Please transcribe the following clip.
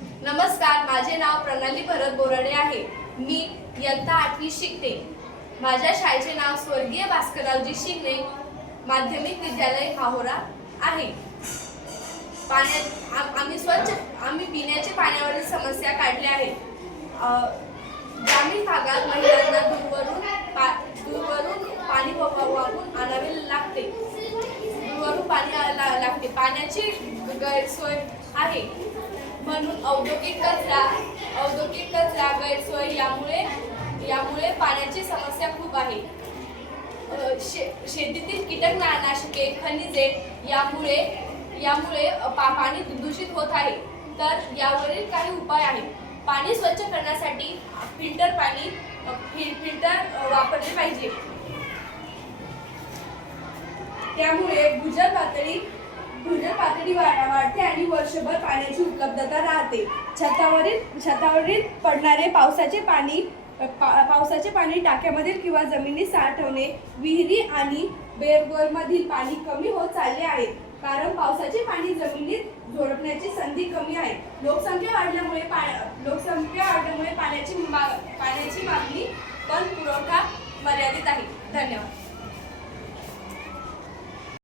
नमस्कार, माझे नाव प्रणाली भरत बोराडे आहे। मी इयत्ता 8वी शिकते। माझ्या शाळेचे नाव स्वर्गीय भास्कररावजी शिंगणे माध्यमिक विद्यालय हाहोरा आहे। आम्ही पिण्याच्या पाण्यावरील समस्या काढल्या आहेत। ग्रामीण भागात महिलांना दूरवरून पाणी वाहून आणावे लागते। पाण्याची गैरसोय आहे, म्हणून औद्योगिक कचरा गैरसोय यामुळे पाण्याची समस्या खूप आहे। शेतीतील कीटकनाशके, खनिजे यामुळे पाणी दूषित होत आहे। तर यावरील काही उपाय आहेत। पाणी स्वच्छ करण्यासाठी फिल्टर वापरले पाहिजे। त्यामुळे भूजल पातळी वाढते आणि वर्षभर पाण्याची उपलब्धता राहते। छतावरील पडणारे पावसाचे पाणी टाक्यामधील किंवा जमिनीत साठवणे, विहिरी आणि बोअरमधील पाणी कमी होत चालले आहे, कारण पावसाचे पाणी जमिनीत झोडपण्याची संधी कमी आहे। लोकसंख्या वाढल्यामुळे पाण्याची मागणी पण पुरवठा मर्यादित आहे। धन्यवाद।